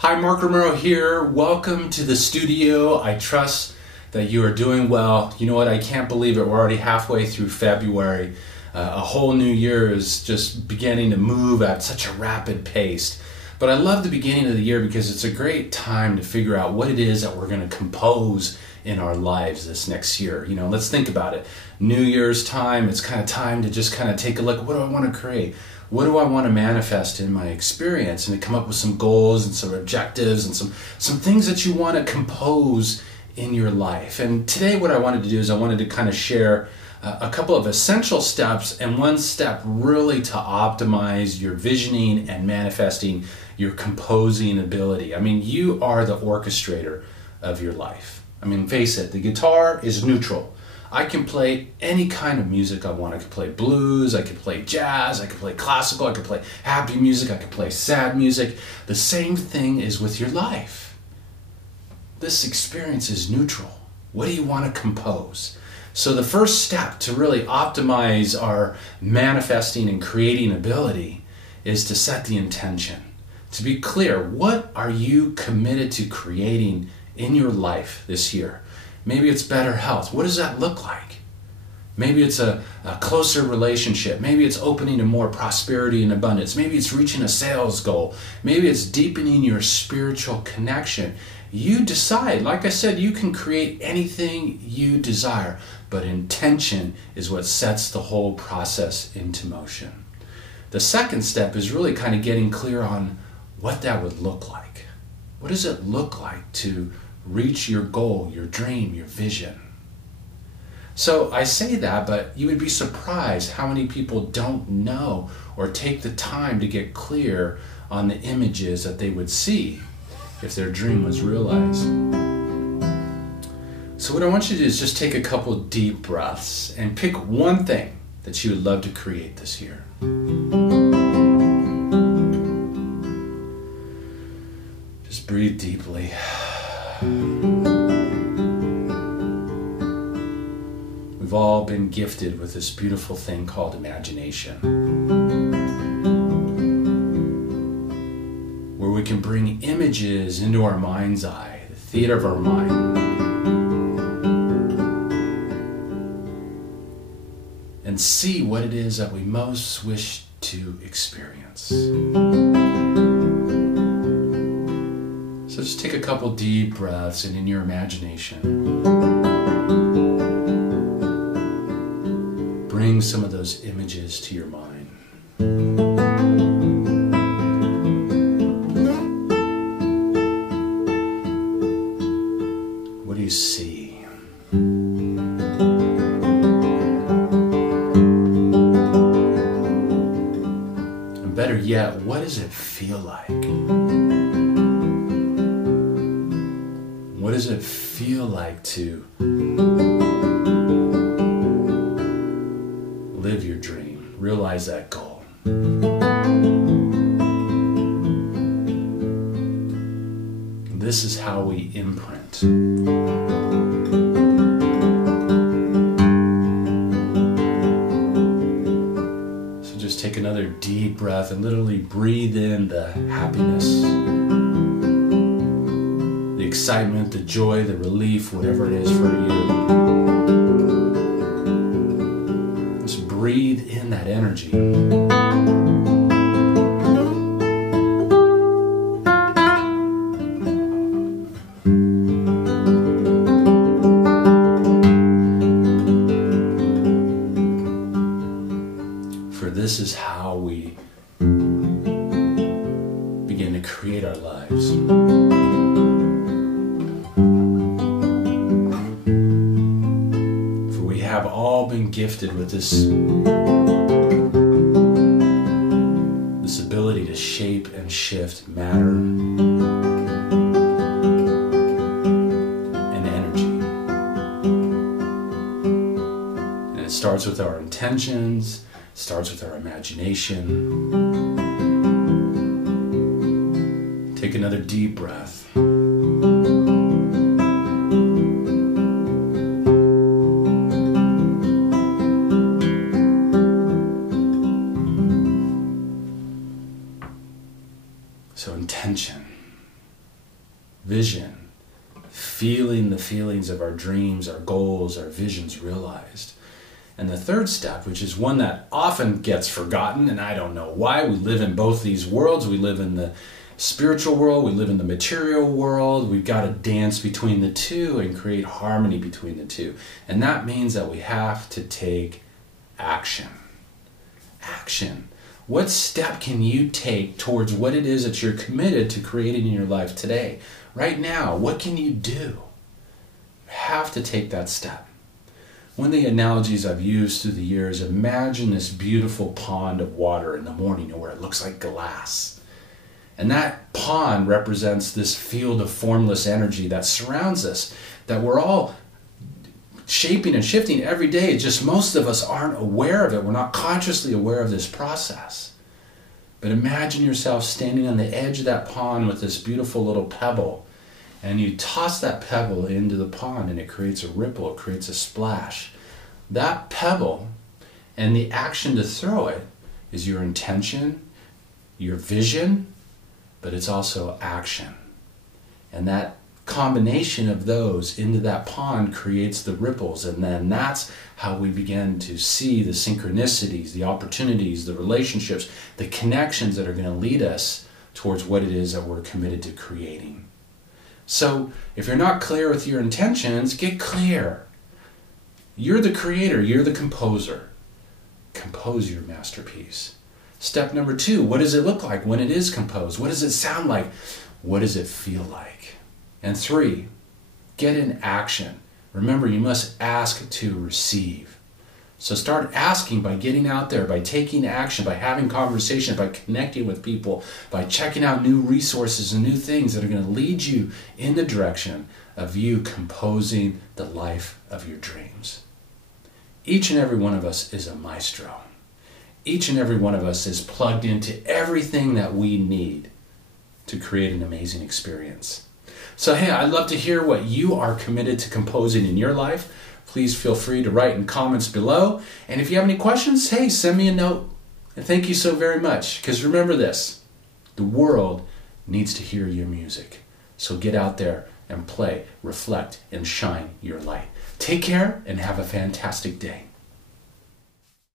Hi, Mark Romero here. Welcome to the studio. I trust that you are doing well. You know what? I can't believe it. We're already halfway through February. A whole new year is just beginning to move at such a rapid pace. But I love the beginning of the year because it's a great time to figure out what it is that we're going to compose in our lives this next year. You know, let's think about it. New Year's time, it's kind of time to just kind of take a look. What do I want to create? What do I want to manifest in my experience? And to come up with some goals and some objectives and some things that you want to compose in your life. And today what I wanted to do is I wanted to kind of share a couple of essential steps and one step really to optimize your visioning and manifesting your composing ability. I mean, you are the orchestrator of your life. I mean, face it, the guitar is neutral. I can play any kind of music I want. I can play blues, I can play jazz, I can play classical, I can play happy music, I can play sad music. The same thing is with your life. This experience is neutral. What do you want to compose? So the first step to really optimize our manifesting and creating ability is to set the intention. To be clear, what are you committed to creating in your life this year? Maybe it's better health. What does that look like? Maybe it's a closer relationship. Maybe it's opening to more prosperity and abundance. Maybe it's reaching a sales goal. Maybe it's deepening your spiritual connection. You decide. Like I said, you can create anything you desire, but intention is what sets the whole process into motion. The second step is really kind of getting clear on what that would look like. What does it look like to reach your goal, your dream, your vision? So I say that, but you would be surprised how many people don't know or take the time to get clear on the images that they would see if their dream was realized. So what I want you to do is just take a couple deep breaths and pick one thing that you would love to create this year. Just breathe deeply. We've all been gifted with this beautiful thing called imagination, where we can bring images into our mind's eye, the theater of our mind, and see what it is that we most wish to experience. So just take a couple deep breaths and in your imagination, bring some of those images to your mind. What do you see? And better yet, what does it feel like? What does it feel like to live your dream, realize that goal? This is how we imprint. So just take another deep breath and literally breathe in the happiness, the excitement, the joy, the relief, whatever it is for you. Just breathe in that energy. For this is how we begin to create our lives. Have all been gifted with this ability to shape and shift matter and energy. And it starts with our intentions, it starts with our imagination. Take another deep breath. So intention. vision, feeling the feelings of our dreams, our goals, our visions realized. And the third step, which is one that often gets forgotten, and I don't know why. We live in both these worlds. We live in the spiritual world, we live in the material world. We've got to dance between the two and create harmony between the two. And that means that we have to take action. Action. What step can you take towards what it is that you're committed to creating in your life today? Right now, what can you do? You have to take that step. One of the analogies I've used through the years, imagine this beautiful pond of water in the morning where it looks like glass. And that pond represents this field of formless energy that surrounds us, that we're all shaping and shifting every day. Just most of us aren't aware of it. We're not consciously aware of this process. But imagine yourself standing on the edge of that pond with this beautiful little pebble, and you toss that pebble into the pond and it creates a ripple, it creates a splash. That pebble and the action to throw it is your intention, your vision, but it's also action. And that combination of those into that pond creates the ripples, and then that's how we begin to see the synchronicities, the opportunities, the relationships, the connections that are going to lead us towards what it is that we're committed to creating. So if you're not clear with your intentions, get clear. You're the creator, you're the composer. Compose your masterpiece. Step number 2, what does it look like when it is composed? What does it sound like? What does it feel like? And 3, get in action. Remember, you must ask to receive. So start asking by getting out there, by taking action, by having conversation, by connecting with people, by checking out new resources and new things that are going to lead you in the direction of you composing the life of your dreams. Each and every one of us is a maestro. Each and every one of us is plugged into everything that we need to create an amazing experience. So hey, I'd love to hear what you are committed to composing in your life. Please feel free to write in comments below. And if you have any questions, hey, send me a note. And thank you so very much. Because remember this, the world needs to hear your music. So get out there and play, reflect, and shine your light. Take care and have a fantastic day.